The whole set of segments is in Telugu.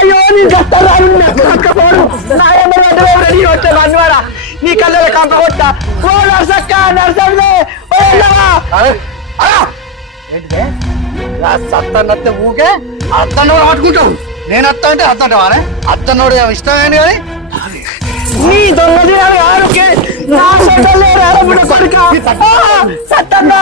అయ్యో నీ కళ్ళ కంప కొట్టా ఓ నర్సక్క నర్సమ్మే సత్తన్నత్తే ఊకే అత్తన్నోడు పట్టుకుంటావు నేను అత్త అంటే అత్తంటావా అత్తన్నోడు ఇష్టమేంటి కానీ నీ దొంగది ఆరుకే నా సొంతలేరు కొడుక సత్తన్న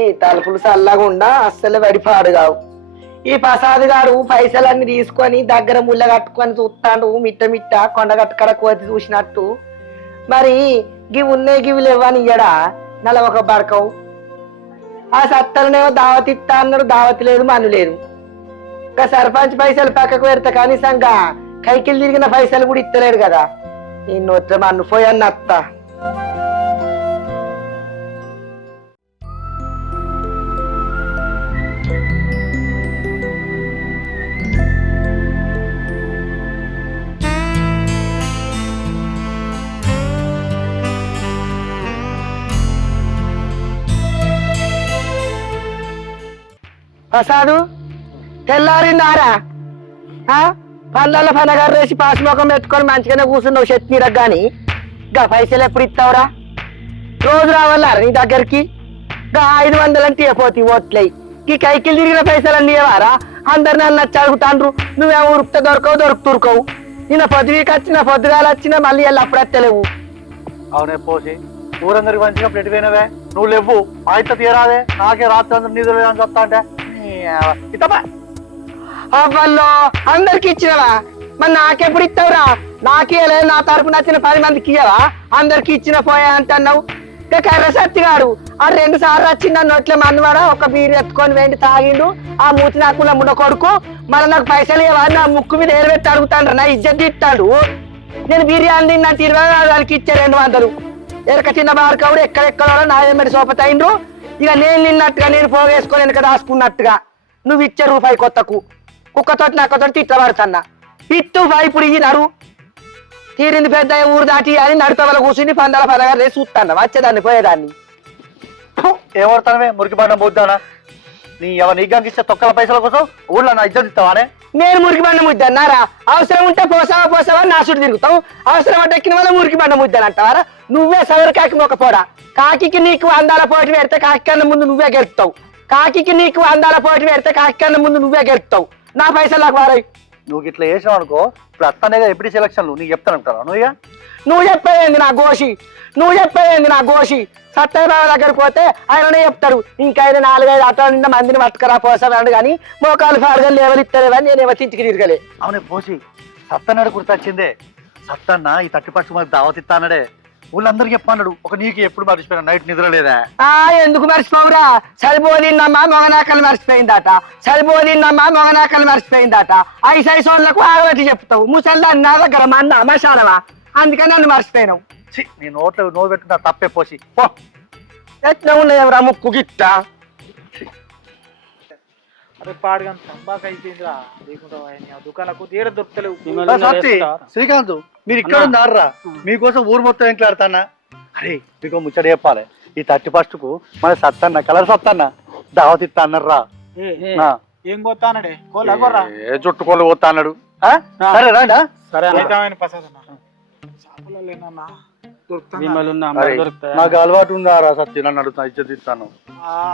ఈ తలుపులు చల్లగుండా అస్సలు వడిపాడు కావు. ఈ ప్రసాద్ గారు పైసలన్నీ తీసుకొని దగ్గర ముళ్ళ కట్టుకొని చూస్తాడు మిట్ట మిట్ట కొండగట్టుకడ కోతి చూసినట్టు. మరి గివి ఉన్నాయి గివి లేవని ఇయ్యడా నల్ల ఒక బడకవు. ఆ సత్తలనేమో దావతి ఇస్తా అన్నాడు, దావతి లేదు మను లేదు. ఇంకా సర్పంచ్ పైసలు పక్కకు పెడతా కనీసంగా కైకిలు తిరిగిన పైసలు కూడా ఇస్తలేడు కదా. నిన్ను వచ్చే మన్ను పోయన్న అత్త. ప్రసాదు తెల్లారిందారా పళ్ళ పనగారు వేసి పాసుముఖం పెట్టుకొని మంచిగానే కూర్చున్నావు చెట్నీరకు గాని గా పైసలు ఎప్పుడు ఇస్తావురా? రోజు రావాలారా నీ దగ్గరికి? గా 500 అంటే పోతాయి ఓట్లయి. ఈ కైకిలు తిరిగిన పైసలన్నీ ఇవ్వరా? అందరిని అన్న వచ్చి అడుగుతాండ్రు, నువ్వేమో ఉరుకుతే దొరకవు. నిన్న పొద్దుకి వచ్చిన పొద్దుగాలు వచ్చినా మళ్ళీ వెళ్ళి అప్పుడు ఎత్తలేవు. అవునే పోసి ఊరందరికి మంచిగా పెట్టిపోయినవే నువ్వు లేవు మా ఇంత తీరాదే నాకే రాత్రి అందరు నిధులు లేదని చెప్తా అంటే అవ్వల్లో అందరికి ఇచ్చినవా? మరి నాకెప్పుడు ఇస్తావురా? నాకే లేదు, నా తరపున వచ్చిన 10 మందికి ఇయ్యవా? అందరికి ఇచ్చిన పోయా అంటున్నావు. ఇక కర్రసత్తి గారు ఆ 2 సార్లు వచ్చింది నోట్లే మందువాడ ఒక బీరు ఎత్తుకొని వెండి తాగిండు. ఆ మూతి నాకున్న ముండ కొడుకు మరి నాకు పైసలు ఇవ్వా? నా ముక్కు మీద ఏరుపెట్టి అడుగుతాడు, నా ఇజ్జత్ ఇస్తాడు. నేను బిర్యానీ తిన్నట్టు 20 వాళ్ళకి ఇచ్చే 200. ఎరక చిన్న బారకవుడు ఎక్కడెక్కడో నాయమెడి సోపతైండ్రు. ఇక నేను నిన్నట్టుగా నేను పోగేసుకొని వెనక దాచుకున్నట్టుగా నువ్వు ఇచ్చే రూపాయి కొత్తకు కుక్కతోటి నక్కతోటి తిట్ల పడుతున్నా. ఇట్టు ఇప్పుడు ఇయ్యినారు తీరింది పెద్ద ఊరు దాటి అని నడిపేవాళ్ళ కూర్చుని పందాల పదగా రేసి చూస్తాను వచ్చేదాన్ని పోయేదాన్ని. ఏమడతానవే మురికి బండం పోద్దానా? నీ ఎవరు నీకు ఇచ్చే తొక్కల పైసల కోసం ఊళ్ళో నా ఇజ్జత్ ఇస్తావానే? నేను మురికి బండ ముద్దన్నారా? అవసరం ఉంటే పోసావా నా చుట్టూ తిరుగుతావు. అవసరం అంటే ఎక్కిన వల్ల మురికి బండ ముద్దని అంటావారా? నువ్వే సవరకాకి మొక్కపోడా. కాకి నీకు అందాల పోటీ పెడితే కాకి కన్నా ముందు నువ్వే గెలుపుతావు. కాకి నీకు అందాల పోటీ పెడితే కాకి కన్నా ముందు నువ్వే గెలుపుతావు. నా పైసలు నాకు వారాయి. నువ్వు ఇట్లా చేసావు అనుకో ఇప్పుడు అత్తనేగా ఎప్పుడు సెలక్షన్లు నీకు చెప్తానంటారా? నువ్వు చెప్పేది నా గోషి సత్యబాబు దగ్గరకు పోతే ఆయననే చెప్తాడు. ఇంకైనా 4-5 ఆటో నిండా మందిని పట్టుకరా పోసాడు కానీ మోకాలు పాడుగా లేవలు ఇస్తారేవని నేను ఎవరి ఇంటికి తిరగలే. అవునే పోసి సత్తన్నాడు గుర్తొచ్చిందే. సత్తన్న ఈ 31 మంది దావతిస్తానడే ఊళ్ళందరికీ చెప్పన్నాడు. ఒక నీకు ఎప్పుడు మర్చిపోయినా నైట్ నిద్ర లేదా? ఎందుకు మర్చిపోవురా? సరిపోదిన్నమ్మా మొగనాకలు మర్చిపోయిందట. ఐసోన్లకు ఆగబెట్టి చెప్తావు. ముసల్లా నా దగ్గర మంద మసాలవా? అందుకని నన్ను మర్చిపోయినావు. నీ నోట్లో నోరు పెట్టుకున్నా తప్పే పోసి ఎట్లా ఉన్నాయవరా ముక్కు గిట్ట? అరే పాడుగా తంబాకు అయిపోయిందిరా దుకాణకు తీర దొరుకుతలేవు. శ్రీకాంత్ మీరు ఇక్కడ ఉన్నారా? మీకోసం ఊరు మొత్తం ఎంట్లాడతానా? అరే మీకు ముచ్చట చెప్పాలి. ఈ 31 కు మన సత్తన్న కలర్ సత్తన్న దావతిస్తా అన్నారా? ఏం కొత్తానడే కోళ్ళ జుట్టు కోళ్ళు పోతా అన్నాడు. సరే రాండా? సరే నాకు అలవాటు ఉందారా సత్య నన్ను అడుగుతా ఇచ్చేది ఇస్తాను.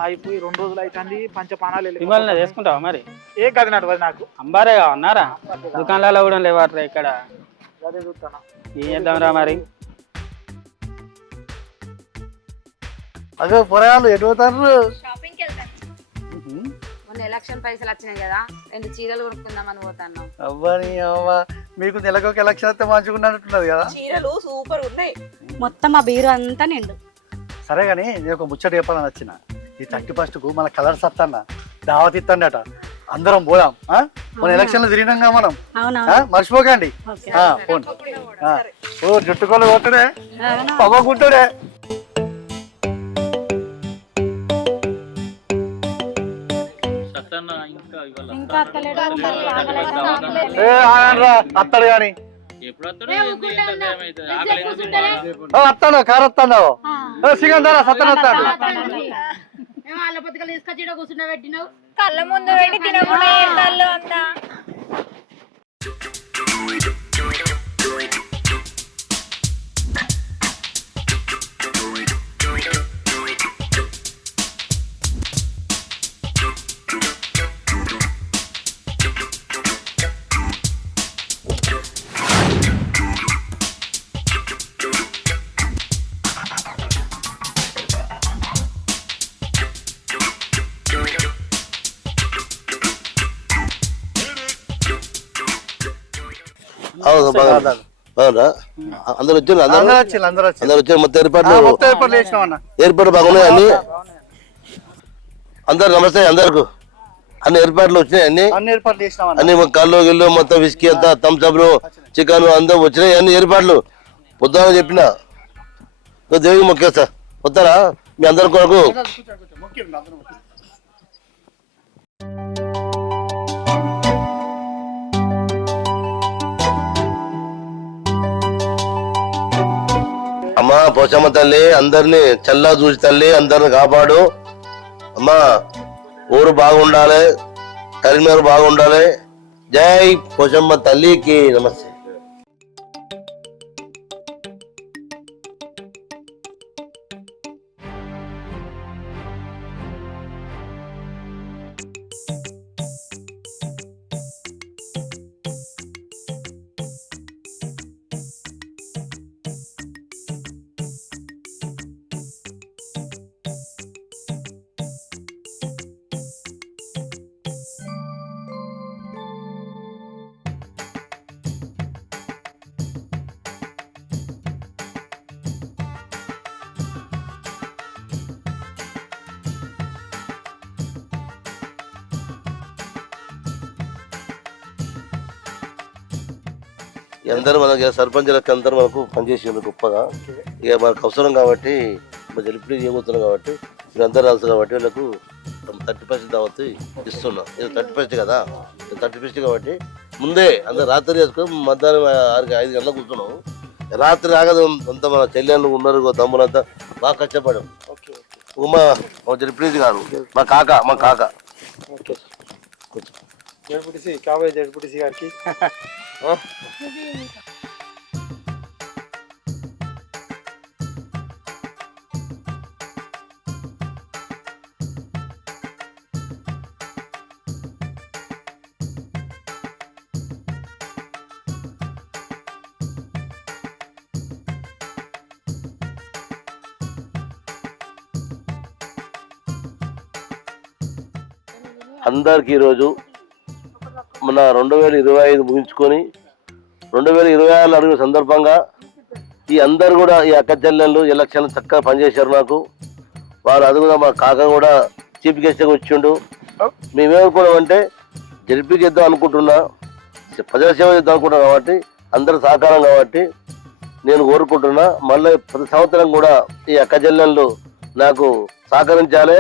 అయిపోయి 2 రోజులు అవుతుంది. పంచపానాలు చేసుకుంటావా మరి? ఏ కది నడవదు నాకు. అంబారే ఉన్నారా దుకాణాలలో కూడా లేవాట్రా ఇక్కడ? అదే చూస్తాను. ఏం చేద్దాంరా మరి? అదే పొరగాళ్ళు ఎటు పోతారు? మొన్న ఎలక్షన్ పైసలు వచ్చినాయి కదా 2 చీరలు కొనుక్కుందామని పోతాను. అవ్వని అవ్వ మీకు నెలకొక ఎలక్షన్ అయితే మంచిగా ఉన్నట్టున్నది కదా? చీరలు సూపర్ ఉన్నాయి. మొత్తం ఆ బీరు అంతా నిండు. సరే గాని నేను ఒక ముచ్చట చెప్పాలని వచ్చిన. ఈ 31 కు మన కలర్ సత్తన్న దావతిస్తాడట. అందరం పోదాం. మన ఎలక్షన్ లో తిరిగినాం మనం. మర్చిపోకండి. జుట్టుకోలు కొట్టడే పవ్వకుంటాడే. ఇంకా అత్తలేడు ఏ ఆగండ్రా, అత్తడు గాని వస్తాను కారు వస్తాను సిగందారా సత్తన వస్తాడు కళ్ళ ముందు పెట్టి తినకుండా ఏంటాళ్ళు అంతా అందరు వచ్చారు అందరు వచ్చారు మొత్తం ఏర్పాట్లు బాగున్నాయి అన్ని అందరు నమస్తే అందరికి అన్ని ఏర్పాట్లు వచ్చినాయి అన్ని కళ్ళు గిల్లు మొత్తం విస్కీ అంతా థమ్స్అప్లు చికెన్ అందరూ వచ్చినాయి అన్ని ఏర్పాట్లు పొద్దున చెప్పిన దేవుడికి మొక్కేస్తా వస్తారా మీ అందరి కొరకు అమ్మా పోచమ్మ తల్లి అందరినీ చల్లా చూసి తల్లి అందరిని కాపాడు అమ్మా ఊరు బాగుండాలి కరీంనగర్ బాగుండాలి జై పోచమ్మ తల్లికి నమస్తే అందరూ మనకి సర్పంచులకు అందరూ మనకు పనిచేసిండ్రు గొప్పగా ఇక మనకు అవసరం కాబట్టి మన జలిపిడి చేయబోతున్నాం కాబట్టి వీళ్ళందరూ రాల్సి కాబట్టి వీళ్ళకు 30% దావత్ ఇస్తున్నాం ఇది 30% కదా 30% కాబట్టి ముందే అందరు రాత్రి చేసుకొని మధ్యాహ్నం 5 గంటలకు కూర్చున్నాం రాత్రి ఆగదు అంతా మన చెల్లెళ్ళు ఉన్నారు తమ్ములంతా బాగా కష్టపడాం మా జలిపిడి గారు మా కాక జడ్పీటీసీ కాబోయే జడ్పీటీసీ గారికి అందరికి ఈరోజు మన 2025 ముగించుకొని 2026 అడుగు సందర్భంగా ఈ అందరు కూడా ఈ అక్క చెల్లెళ్ళు ఎలక్షన్లు చక్కగా పనిచేశారు నాకు వారు అది కూడా మా కాక కూడా చీఫ్ గెస్ట్గా వచ్చిండు మేమేమనుకున్నామంటే జడ్పీ చేద్దాం అనుకుంటున్నా ప్రజాసేవ చేద్దాం అనుకుంటున్నాం కాబట్టి అందరు సహకారం కాబట్టి నేను కోరుకుంటున్నా మళ్ళీ ప్రతి సంవత్సరం కూడా ఈ అక్క చెల్లెళ్ళు నాకు సహకరించాలి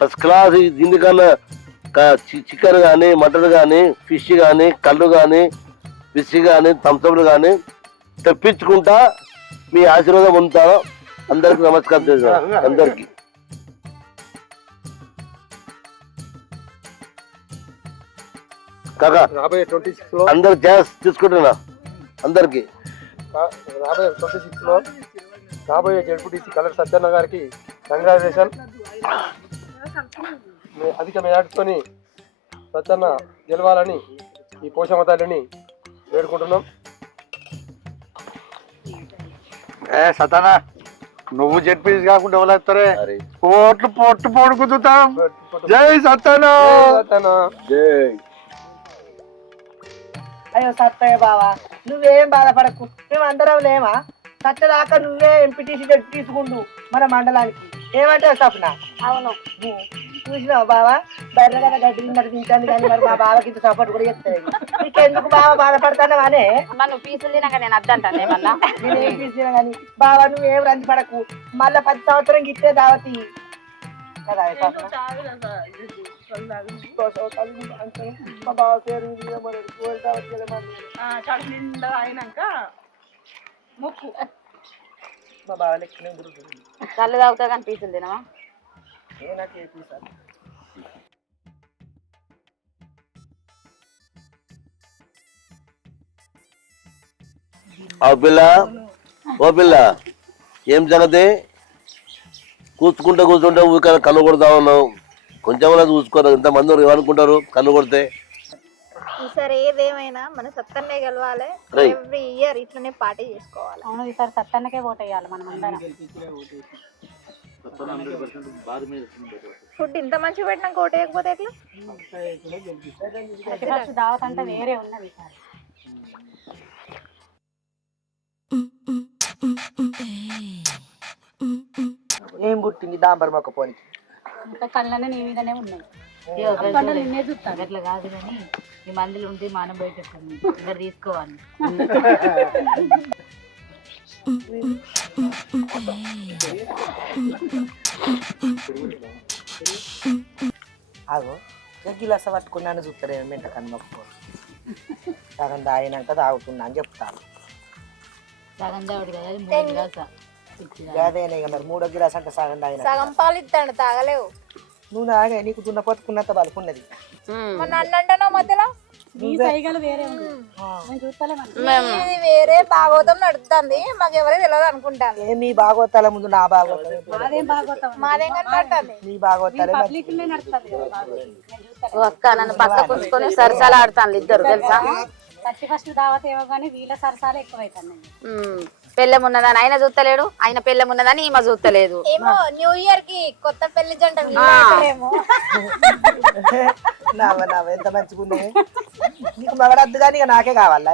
ఫస్ట్ క్లాస్ దీనికన్నా చికెన్ కానీ మటన్ కానీ ఫిష్ కానీ కళ్ళు కానీ ఫిష్ కానీ థమ్స్అప్లు కానీ తెప్పించుకుంటా మీ ఆశీర్వాదం ఉంటాను అందరికి నమస్కారం చేస్తాను అందరికి కాకా అందరు గ్యాస్ తీసుకుంటున్నా అందరికి రాబోయే 26లో రాబోయే జడ్పీటీసీ కలర్ సత్యన్న గారికి కంగ్రాచులేషన్ అధిక మెజార్టీతోని సత్యన్న గెలవాలని ఈ పోషమ్మ తల్లిని వేడుకుంటున్నాం. సతనా నువ్వు జడ్పీసీ కాకుండా ఎవరు కోట్లు పొట్టు పొడుకుతాం. జై సత్యనా అయ్యో సత్తయ్య బావా నువ్వేం బాధపడకు మేము అందరం లేమా సత్తదాకా నువ్వే ఎంపీటీసీ తీసుకుంటు మన మండలానికి ఏమంటావు సప్న? అవును చూసినావు బావా బయట కదా గడ్డి తింటాను కానీ మరి మా బావకి ఇంత సపోర్ట్ కూడా చెప్తాయి. నీకెందుకు బావ బాధపడతావు అనే నువ్వు పీసులు తినాక నేను అద్దంటాను మళ్ళా నేనేం పీసినా కానీ బావా నువ్వేం రంది పడకు మళ్ళా 10 సంవత్సరం గిట్టే దావతి కదా. కడుపు నిండా అయినాక మొక్కు మా బావ లెక్కనే గురుతుంది కళ్ళు తాగుతా కానీ పీసులు తినవా? నాకు ఏ పీసాలి ఓ పిల్ల ఏం సంగతి? కూర్చుంటే ఊరికే కళ్ళు కొడతా ఉన్నావు. కొంచెం చూసుకోరు, ఇంతమంది ఏమనుకుంటారు కళ్ళు కొడితే? ఈసారి ఏదేమైనా మన సత్తన్నే గెలవాలి. ఎవ్రీ ఇయర్ ఇట్లనే పార్టీ చేసుకోవాలి. అవును, ఈసారి సత్తన్నకే ఓట్ వేయాలి మనం అందరం. ఫుడ్ ఇంత మంచి పెట్టినాక ఓటు వేయకపోతే ఎట్లా? ప్రతిపక్ష దావత్ అంటే వేరే ఉన్నది ఈసారి. ఏం పుట్టింది దాంబర్ మొక్క పోనికి ఇంకా కళ్ళనే నీ మీదనే ఉన్నాయి. నిన్నే చూస్తాను. అట్లా కాదు కానీ ఈ మందులు ఉంటే మనం బయటెత్తాను ఇక్కడ తీసుకోవాలి. ఆగో గిలాస పట్టుకున్నాను చూస్తారే మెంట కన్మొక్కు సగం తాగినాక తాగుతున్నా అని చెప్తాను. సగం తాగుడు కదా, అది 3 గ్లాసులు. అదేనే ఇక మరి 3వ గిలాస్ అంటే సగం తాగిన. సగం పాలు ఇస్తాడు తాగలేవు. నువ్వు తాగే నీకు దున్న పట్టుకున్నంత బలుకున్నది. మొన్న అన్నంటానో మధ్యలో ఈ సైగలు వేరే ఉంది. నేను చూస్తలేము. ఇది వేరే భాగవతం నడుస్తుంది, మాకు ఎవరికి తెలియదు అనుకుంటాను. ఏ మీ భాగవతాల ముందు నా భాగవతం మాదేం బాగోతాం, మాదేం కనపడుతుంది. నీ భాగవతాలే మరి. పబ్లిక్ నడుస్తుంది కదా భాగవతం. నేను చూస్తలేను. ఓ అక్క నన్ను పక్క పుంచుకొని సరసాలు ఆడుతాను ఇద్దరు తెలుసా? 31st దావత్ ఏమో కానీ వీళ్ళ సరసాలు ఎక్కువైతున్నాయి. పెళ్ళెం ఉన్నదని ఆయన చూస్తలేడు, ఆయన పెళ్ళెం ఉన్నదని ఈమె చూస్తలేదు. ఏమో న్యూ ఇయర్ కి కొత్త పెళ్లి జంట నావ ఎంత మంచిగా ఉన్నాయి. నీకు మగడద్దు కానీ ఇక నాకే కావాలా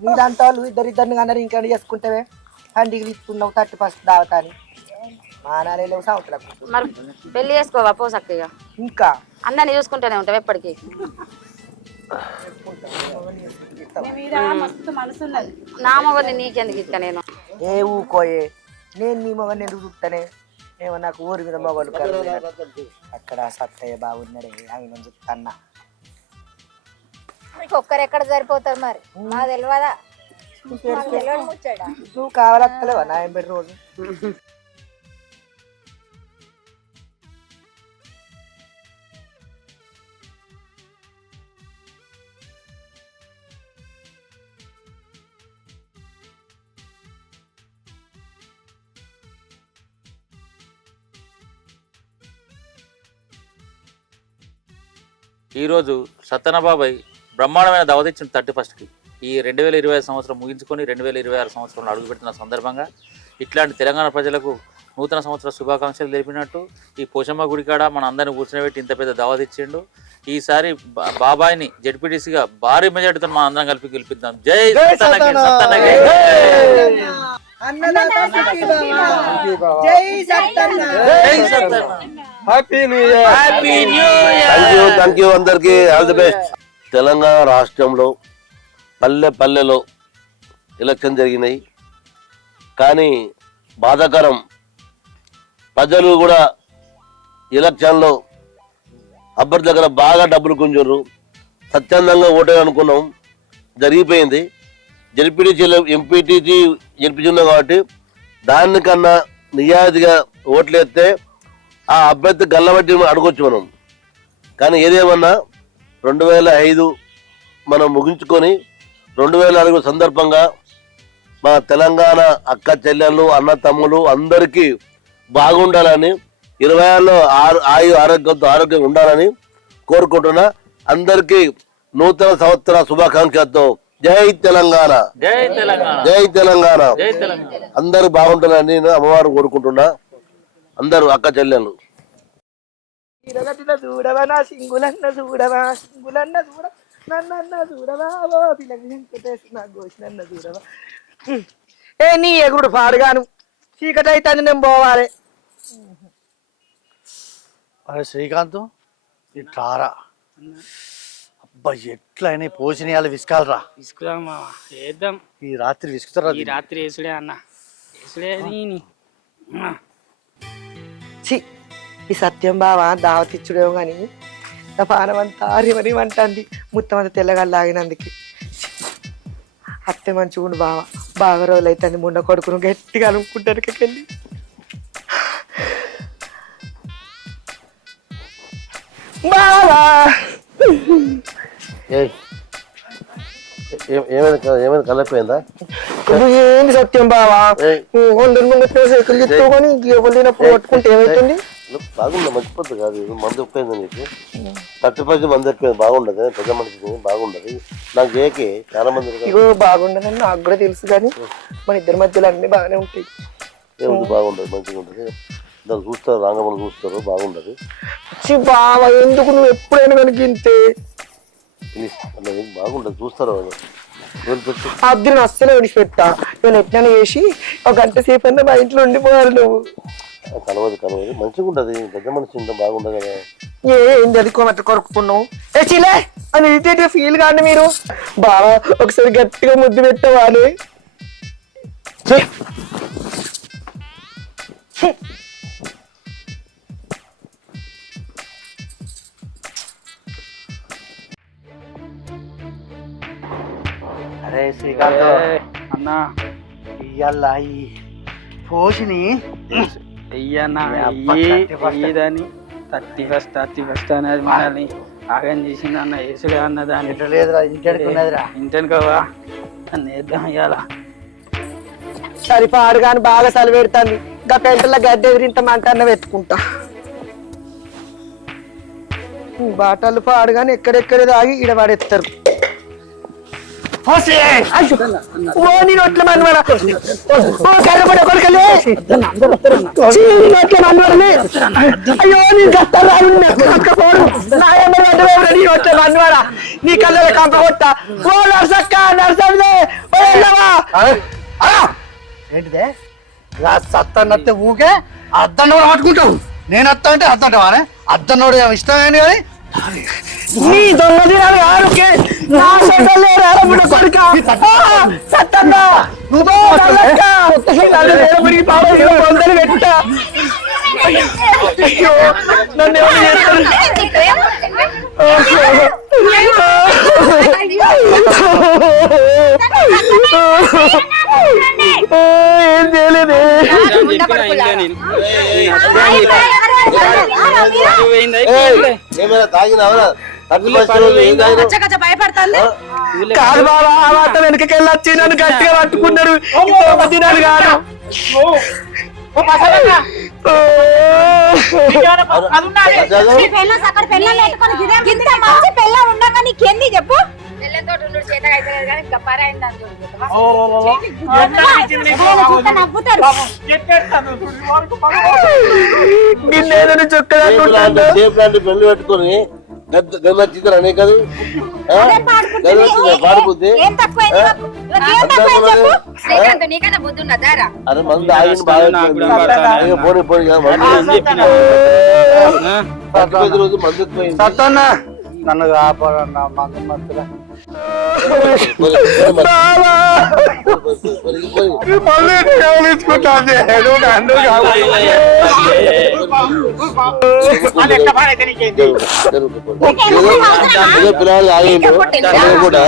నీ దాంతో వాళ్ళు ఇద్దరిని కన్నారు ఇంకేం చేసుకుంటావే. పండుగలు ఇస్తున్నావు 31st దావతాని మానాలే లేవు సంవత్సరం. మరి పెళ్లి చేసుకోవా పోసక్కగా? ఇంకా అందరిని చూసుకుంటూనే ఉంటావు ఎప్పటికీ. నీ మీద మస్తు మనసు ఉన్నది. నా మొగని నీకెందుకు ఇక్క నేను? ఏ ఊకోయే నేను నీ మొగని ఎందుకు చూస్తానే? ఏమో నాకు ఊరి మీద మొగలు అక్కడ సత్తయ్య బాగున్నాడే ఆయన చెప్తాన్నా. మీకు ఒక్కరెక్కడ సరిపోతారు మరి, మా తెలియదా? తెలియదు ముచ్చాడా? నువ్వు కావాలత్తలేవా నా ఎంబడి రోజు? ఈరోజు సత్తన్న బాబాయ్ బ్రహ్మాండమైన దావత్ ఇచ్చిన 31st ఈ 2025 సంవత్సరం ముగించుకొని 2026 సంవత్సరంలో అడుగుపెడుతున్న సందర్భంగా ఇట్లాంటి తెలంగాణ ప్రజలకు నూతన సంవత్సర శుభాకాంక్షలు తెలిపినట్టు ఈ పోషమ్మ గుడికాడ మన అందరిని కూర్చోబెట్టి ఇంత పెద్ద దావత్ ఇచ్చిండు. ఈసారి బాబాయిని జెడ్పీటీసీగా భారీ మెజార్టీతో మన అందరం కలిపి గెలిపిద్దాం. జై సత్తన్నకి, సత్తన్నకి. థ్యాంక్ యూ అందరికి. All the best. తెలంగాణ రాష్ట్రంలో పల్లెలో ఎలక్షన్ జరిగినాయి, కానీ బాధాకరం ప్రజలు కూడా ఎలక్షన్లో అభ్యర్థి దగ్గర బాగా డబ్బులు గుంజుర్రు. స్వచ్ఛందంగా ఓటేయాలనుకున్నాం, జరిగిపోయింది. జెడ్పీటీసీ ఎంపీటీసీ గెలిపించున్నాం కాబట్టి దానికన్నా నిజాయితీగా ఓట్లు వేస్తే ఆ అభ్యర్థి గల్లబట్టి అడగొచ్చు మనం. కానీ ఏదేమన్నా 2005 మనం ముగించుకొని 2004 సందర్భంగా మా తెలంగాణ అక్క చెల్లెళ్ళు అన్న తమ్ములు అందరికీ బాగుండాలని 26లో ఆరోగ్యంగా ఉండాలని కోరుకుంటున్నా. అందరికీ నూతన సంవత్సర శుభాకాంక్షలతో జై తెలంగాణ, జై తెలంగాణ, జై తెలంగాణ. జై తెలంగాణ. అందరూ బాగుంటారని నేను అమ్మవారు కోరుకుంటున్నా. అందరూ అక్క చెల్లెళ్ళు చూడవా నా సింగులన్న చూడవా, సింగులన్న చూడ నన్న చూడవా, నా గోషినన్న చూడవా. ఏ నీ ఎగుడు పాడుగాను, చీకటి అయితే నేను పోవాలి. అరే శ్రీకాంత్ ఇట్లారా, అబ్బా ఎట్లయినా పోసినయాలు విసుకాలరా. తీసుకురామా, వేద్దాం. ఈ రాత్రి విసుకుతారా? ఈ రాత్రి వేసుడే అన్న, వేసుడే. ఛీ ఈ సత్యం బావ దావతిచ్చుడేమో కానీ నా పానం అంతా రిమరిమంటుంది మొత్తం అంతా తెల్లగల్లాగినందుకు. అత్తే మంచిగా ఉండు బావ, బాగా రోజులు అవుతుంది ముండ కొడుకును గట్టిగా అనుకుంటారు వెళ్ళి. బావా ఏమైనా కలకపోయిందా? ఏంది సత్యం బావా, అందరి ముందు సైకిల్ చెప్తావు ఎవరినప్పుడు పట్టుకుంటే ఏమైతుంది? బాగుండదు, మంచిపోతుంది కాదు, మందు ఎక్కువైంది నీకు. 30% మంది ఎక్కువైంది, బాగుండదు. పెద్ద మనిషికి బాగుండదు. నాకు ఏకే చాలా మంది ఇగో బాగుండదని నాకు కూడా తెలుసు, కానీ మన ఇద్దరి మధ్యలో అన్ని బాగానే ఉంటాయి. ఏముంది, బాగుండదు, మంచిగా ఉంటుంది. దాన్ని చూస్తారు, రాంగమని చూస్తారు, బాగుండదు. బావా ఎందుకు నువ్వు ఎప్పుడైనా కనిపింతే బాగుండదు, చూస్తారు. అద్దరిని అస్సలే విడిచిపెట్టా. నేను ఎట్లనే చేసి ఒక గంట సేపు అన్నా మా ఇంట్లో ఉండిపోవాలి. నువ్వు కలవదు మంచిగా ఉంటది. పెద్ద మనిషి ఉంటే బాగుండదు కదా. ఏంది అది కొమట కొరుకుతున్నావు? ఏ చిలే అని ఇరిటేట్గా ఫీల్ కాండి మీరు. బావా ఒకసారి గట్టిగా ముద్దు పెట్టవాలి. అరే శ్రీకాంత్ అన్నా ఇయ్యాల ఈ పోషిని అయ్యన్నా అబ్బా, 31 అనేది మనల్ని ఆగం చేసింది అన్న. వేసుడే అన్న దాన్ని ఎట్లా లేదురా, ఇంటికి ఇంటనుకోవా అన్న వేద్దాం ఇవాళ. సరిపాడు కానీ బాగా సలి పెడుతుంది. ఇంకా పెంటల గడ్డ ఎదిరింతమంటే పెట్టుకుంటా. బాటలు పాడు కానీ ఎక్కడెక్కడ తాగి ఈడ పడేస్తారు. నీ కళ్ళ కంప కొట్టా ఏంటిదే సత్తన్నట్టే ఊకే అద్దన్న పట్టుకుంటావు. నేను అత్త అంటే అద్దంటావా? అద్దన్నోడు ఇష్టమేంటి కానీ నీ దొంగ దినాలు ఆరుకే నా సొంతలే రారముడ కొడుక సత్తన్న నువ్వు కళ్ళక నన్ను దేవుడికి పాపం పొందలు పెట్ట. అయ్యో నన్ను ఎవరు ఏం చేయలేదే. ఏమైనా తాగినావరా? కాదు బాబా, ఆ మాట వెనకకెళ్ళి వచ్చి నన్ను గట్టిగా పట్టుకున్నారు. దినాలు కాదు చెప్పు. పెళ్లి పెట్టుకొని అనే కాదు పాడిపోతే అరే మంది ఆగిన బాగా పోనీ పోనీ రోజు మంది ఎక్కువైంది. సత్తన్న నన్ను కాపాడన్న మందు మత్తుగా పిల్లలు ఆగిండు కూడా